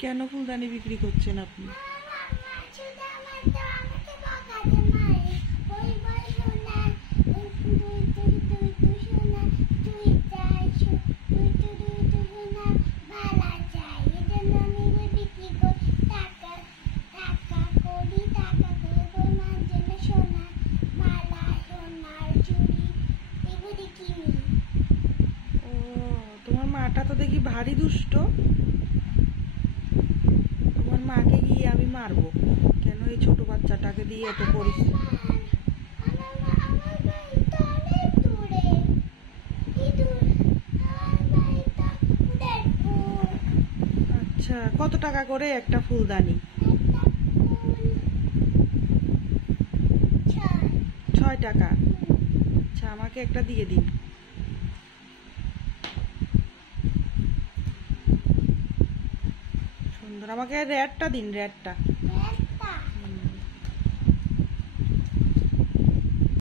কেন ফুলদানি বিক্রি করছেন আপনি? তোমার মাটা তো দেখি ভারী দুষ্ট। তোমার মাকে গিয়ে আমি মারবো। কেন এই ছোট বাচ্চাটাকে দিয়ে এত পরিশ্রম? আচ্ছা, কত টাকা করে একটা ফুলদানি? 6 টাকা। আচ্ছা, আমাকে একটা দিয়ে দিন। সুন্দর, আমাকে রেডটা দিন, রেডটা।